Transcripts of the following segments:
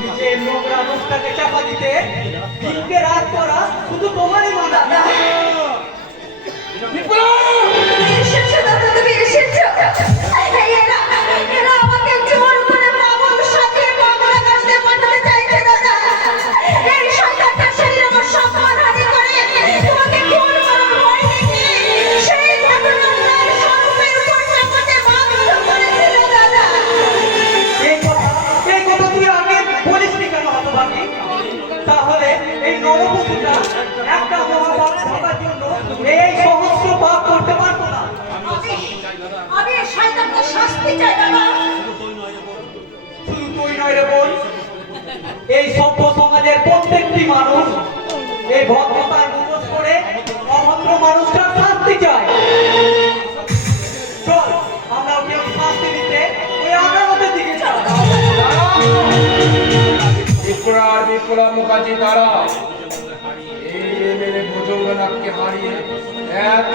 নিজের নোংরা মুখটাকে চাপা দিতে দিনকে রাত করা শুধু তোমারই মানা। তুমি এসেছ। এই সভ্য সমাজের প্রত্যেকটি মানুষ এই ভদ্রতার মুখোশ করে অভদ্র মানুষটা শাস্তি চায়। আমরা মুখার্জি দ্বারা এই হারিয়ে এত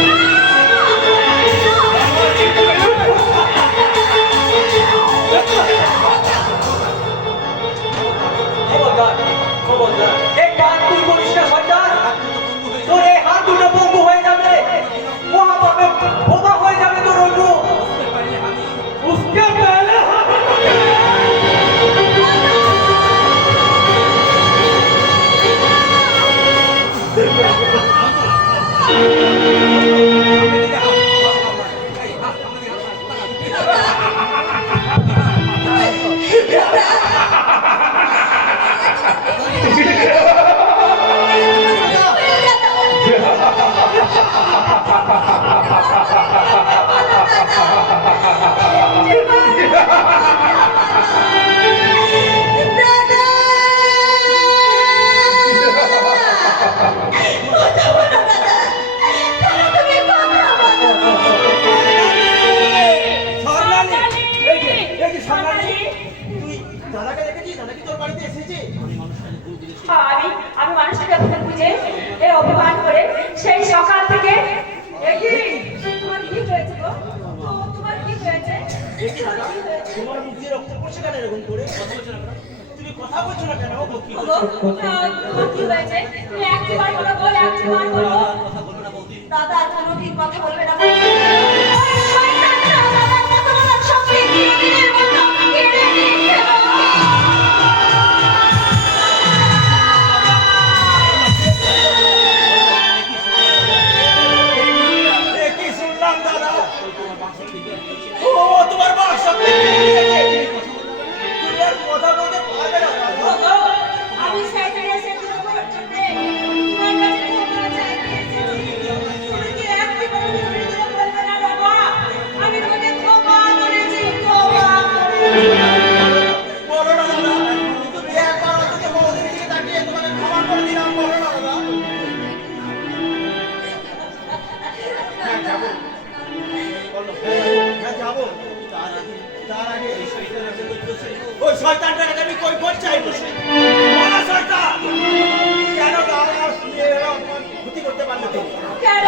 এই কাজ তুই করিস না সর্দার তোর এই হাত দুটো বন্ধ হয়ে যাবে। মহাপাপে বোমা হয়ে যাবে তোর অন্য উসকে পেলে দাদা করে সেই সকাল থেকে তোমার কি হয়েছে গো? তোমার কি হয়েছে? তোমার মুখ দিয়ে রক্ত পড়ছে কেন এরকম করে কথা বলছো না তুমি কথা বলছো না কেন কি গো, কি হয়েছে? তুমি একটিবার বলো গো, একটিবার বলো। দাদা কোনোদিন কথা বলবে না যাব? তার আগে, তার ওই শয়তানটাকে আমি কই কই চাইব বলো শয়তান, কেন আর শুয়ে এরা ক্ষতি করতে পারলে কেন?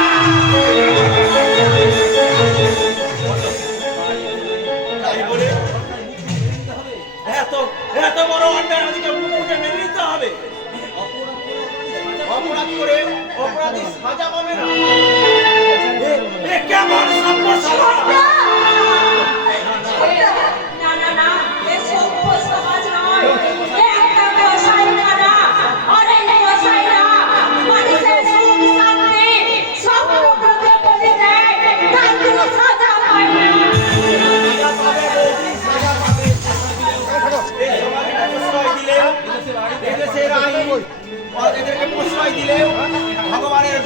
এত বড় অন্যায় আজকে মুখে মেনে নিতে হবে। অপরাধ করে অপরাধী সাজা পাবে না। কেমন সম্পর্ক এদেরকে প্রশ্রয় দিলেও ভগবানের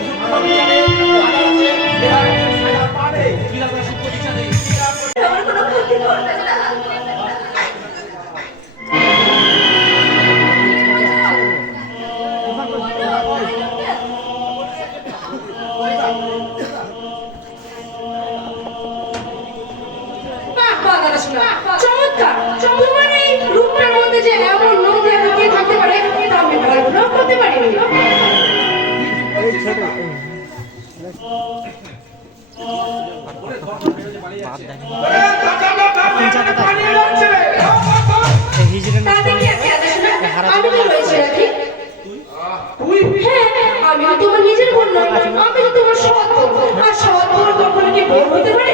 হিজড়ে আমি তোমার নিজের বোন নয় আমি তোমার সৎ আর সৎ বোন কখনো কি বোন হতে পারে?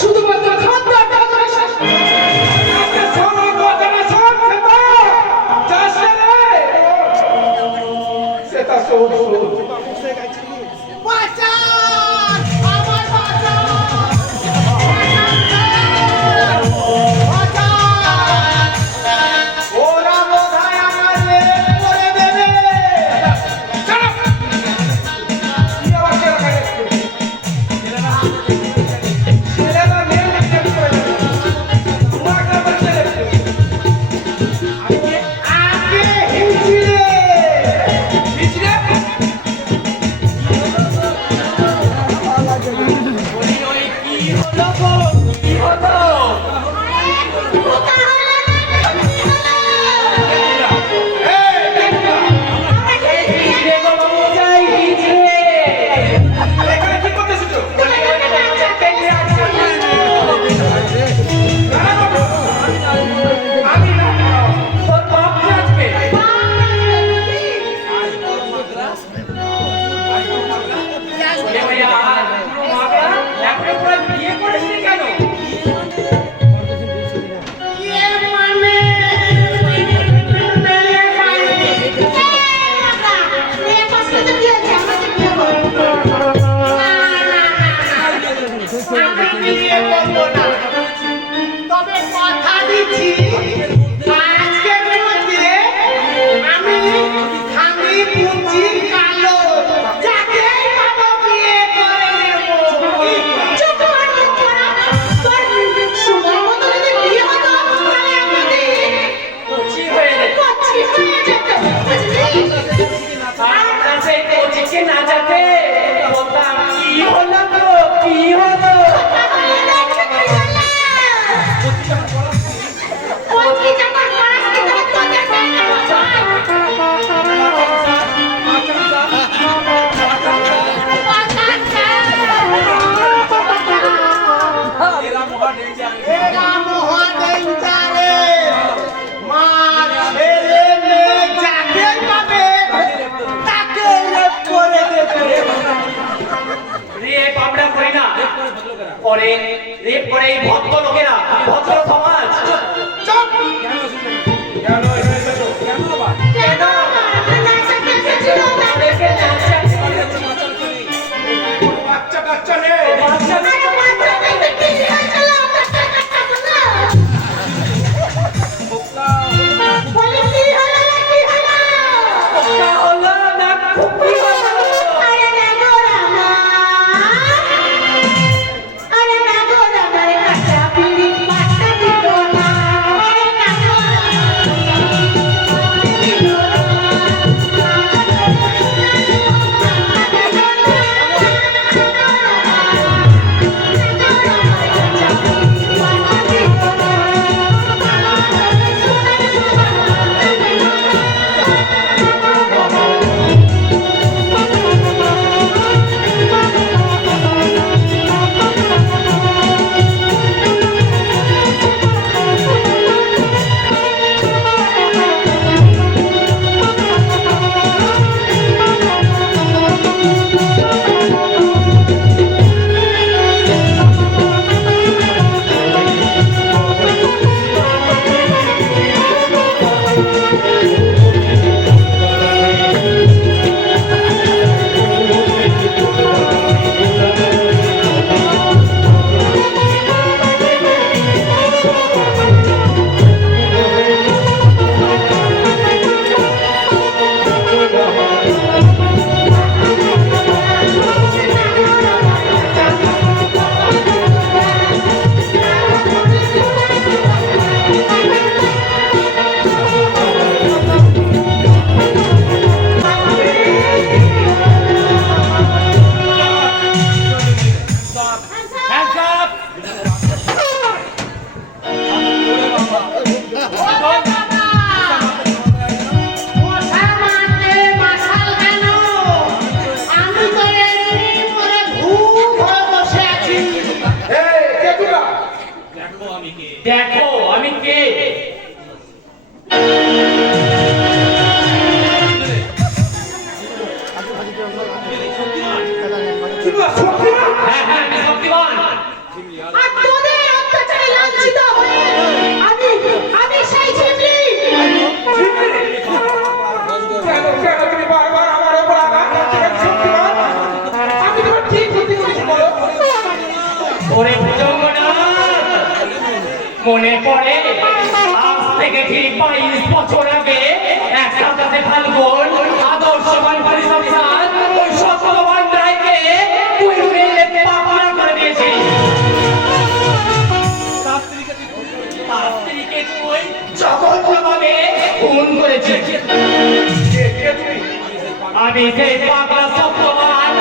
শুধুমাত্র বলছে আমি যে পাগলা সত্যমান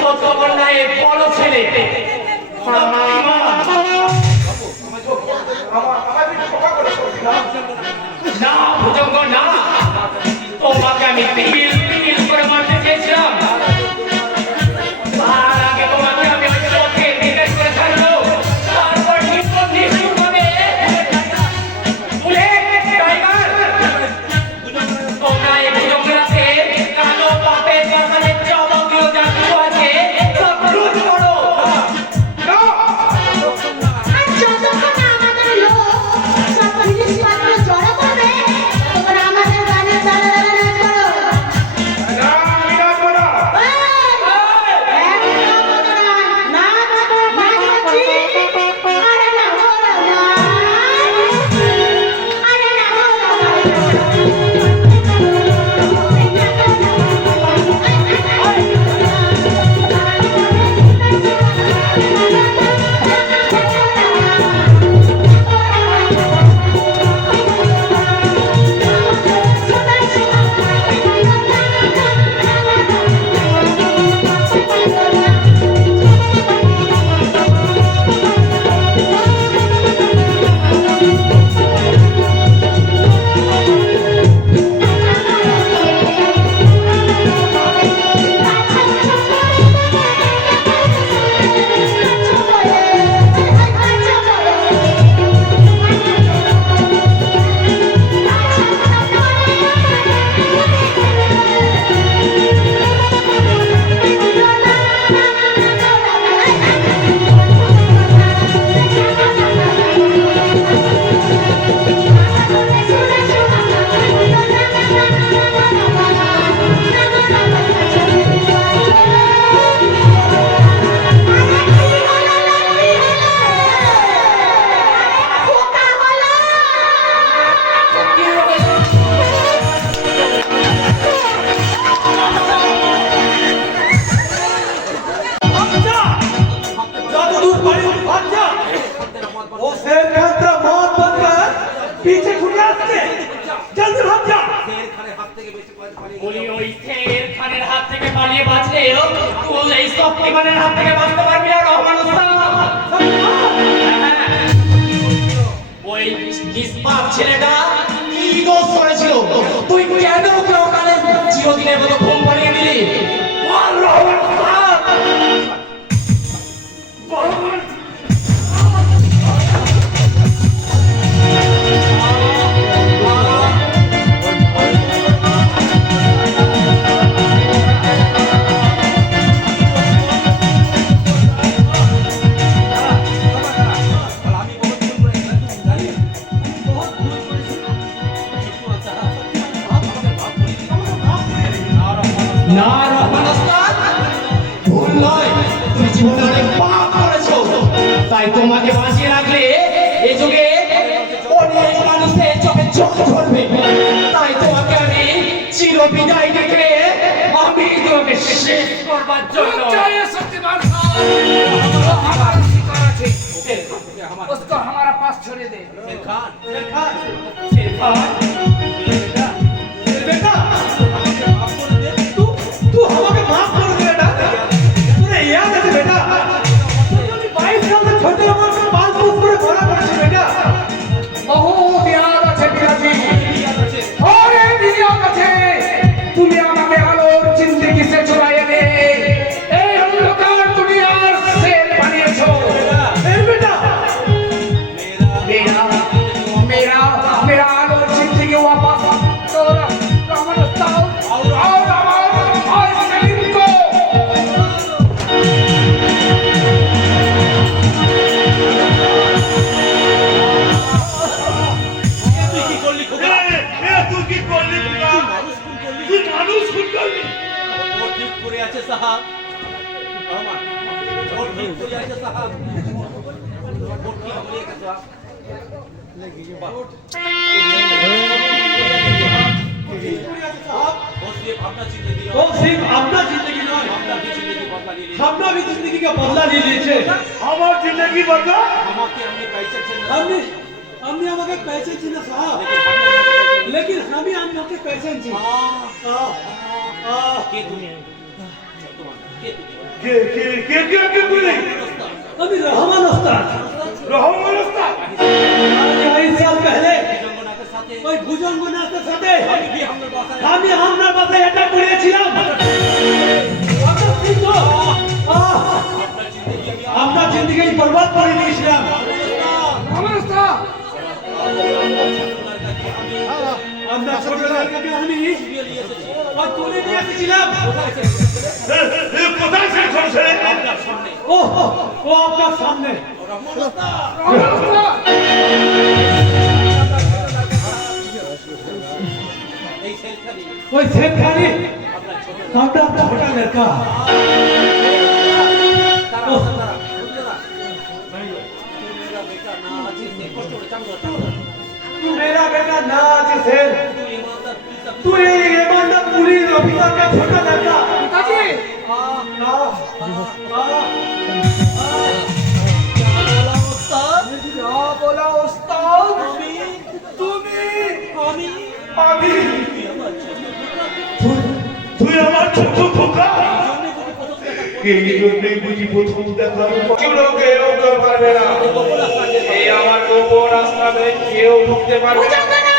সত্যকন্যা এর বড় ছেলে। না ভুজঙ্গ না। তোমাকে আমি থেকে পালিয়ে বাঁচলে এই সব শক্তিমানের হাত থেকে বাঁচতে পারবি না রহমান ওই নিষ্পাপ ছেলেটা কি দোষ করেছিল? তুই কেন ওকে ওখানে চিরদিনের মতো ঘুম পাড়িয়ে দিলি? চোখ ধরবে। তাই তোমাকে আমি চির বিদায় ডেকে আমি তোমাকে শেষ করবার জন্য আমার পাশ আছে उसको हमारा पास जिंदगी बदला ले ली আমরা भी जिंदगी का बदला ले লিয়েছে আমার জিন্দগি বদলা আমাকে हमने पैसे चाहिए हमने हमने আমাকে पैसे চিনা সাহেব लेकिन हम ही हम लोग के पैसे ची के তুমি তোমার কে তুমি কে কে কে কে কে বলি अभी रहमान उस्ताद রহমান ওস্তাদ कई साल पहले জঙ্গনা के साथे ওই ভুজঙ্গনাথের সাথে আমি भी हम लोग बासा আমি আমরা মাথায় এটা পড়েছিলাম अपना जिंदगी अभी আমরা জিন্দগি বরবাদ করে দিয়েছিলাম আমার ছোটবেলাকে আমি তুলে নিয়ে এসেছিলাম। কোথায় ও আপনার সামনে। রহমান ওস্তাদ আমার ওস্তাদ এই সেলখানি ওই तू मेरा बेटा ना आज से तू ये ईमानदार पुलिस ऑफिसर का छोटा लड़का पिताजी आ आ आ बोला उस्ताद तुम्ही आम्ही आम्ही तू तू हमारा छोटू फुका এই জন্যই বুঝি প্রথম দেখা কেউ কেউ পারবে না। এই আমার গোপন আস্তাবে কেউ ঢুকতে পারবে না।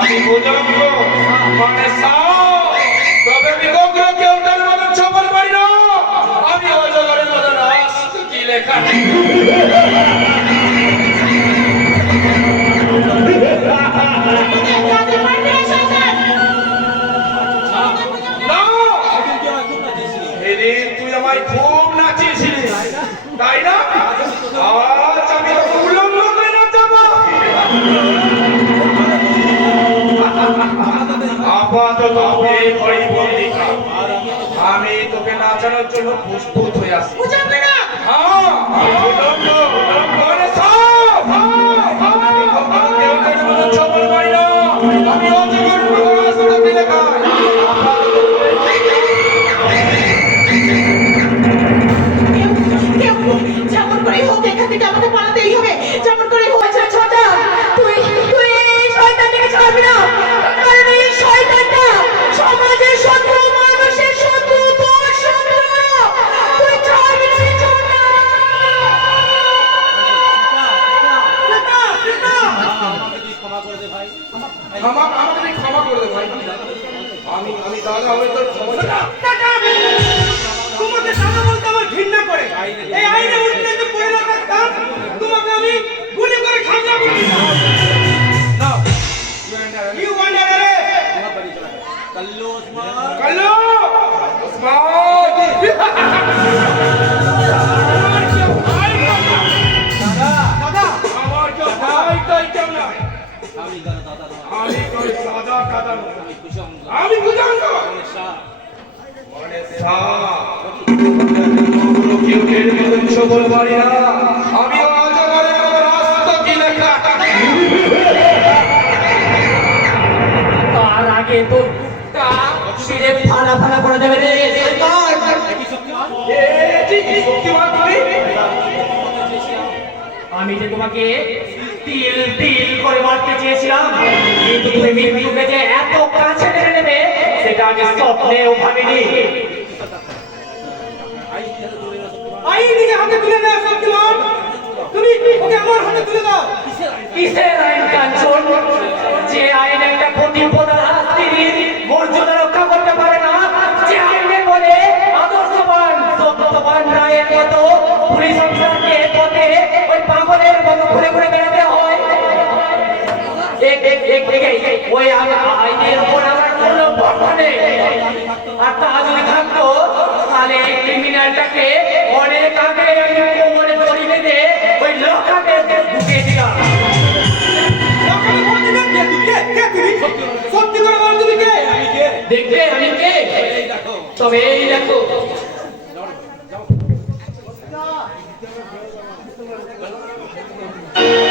আমি বুঝাবো মানে সাও তবে আমি কেউ তার মতো ছবল পারি না। জন্য প্রস্তুত হয়ে আসি হ্যাঁ। রে সব আমি তোমাকে তিল তিল করে মারতে চেয়েছিলাম। কিন্তু তুমি মৃত্যুকে যে এত কাছে টেনে নেবে সেটা আমি স্বপ্নেও ভাবিনি। আইনকে হাতে তুলে নাও শক্তিমান তুমি ওকে আমার হাতে তুলে দাও। কিসের আইন কাঞ্চন? যে আইন একটা প্রতিপদা স্ত্রীর মর্যাদা রক্ষা করতে পারে না যে আইনে বলে আদর্শবান সত্যবান রায়ের মতো পুলিশ অফিসারকে ওই পাগলের মতো ঘুরে ঘুরে বেড়াতে হয়। ওই আইনের উপর আমার কোনো ভরসা নেই আর তা যদি থাকতো তাহলে এই ক্রিমিনালটাকে অনেক আগে আমি কোমরে দড়ি বেঁধে ওই লোকাকে ঢুকিয়ে দিলাম সত্যি করে বল আমি কে? দেখবে আমি কে? তবে এই দেখো Thank you.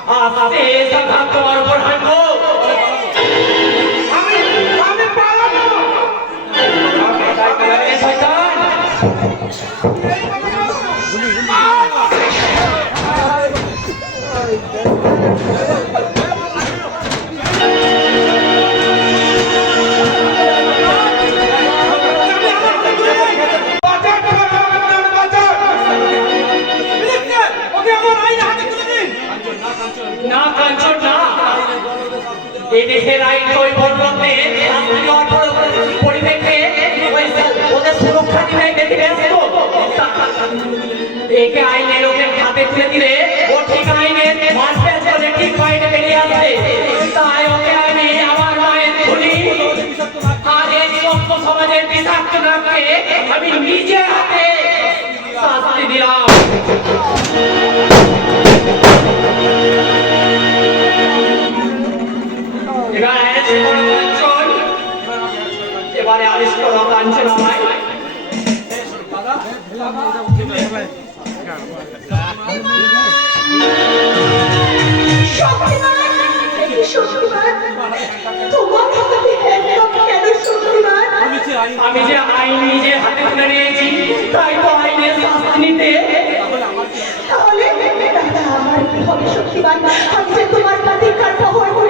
শেষ আঘাত আজ শেষ আঘাত তোমার উপর হানবো এই আইন ওই বলবন্তে শাস্তি দেওয়ার পর- পরিপ্রেক্ষে ওই ওদের সুরক্ষা দিনে বেশি ব্যস্ত। একে আইনের ওদের হাতে তুলে দিলে ও ঠিক আইনের মানপ্যাচ করে ঠিক বাইরে বেরিয়ে আসবে। তাই ওকে আমি আমার মায়ের ধুলি আর এই সভ্য সমাজের বিষাক্ত নামকে আমি নিজে হাতে শাস্তি দিলাম। আমি যে আইন নিজে হাতে তুলে নিয়েছি, তাই তো আইনের শাস্তি নিতে। তাহলে আমার কি হবে শক্তিমান আমি যে তোমার খবর করে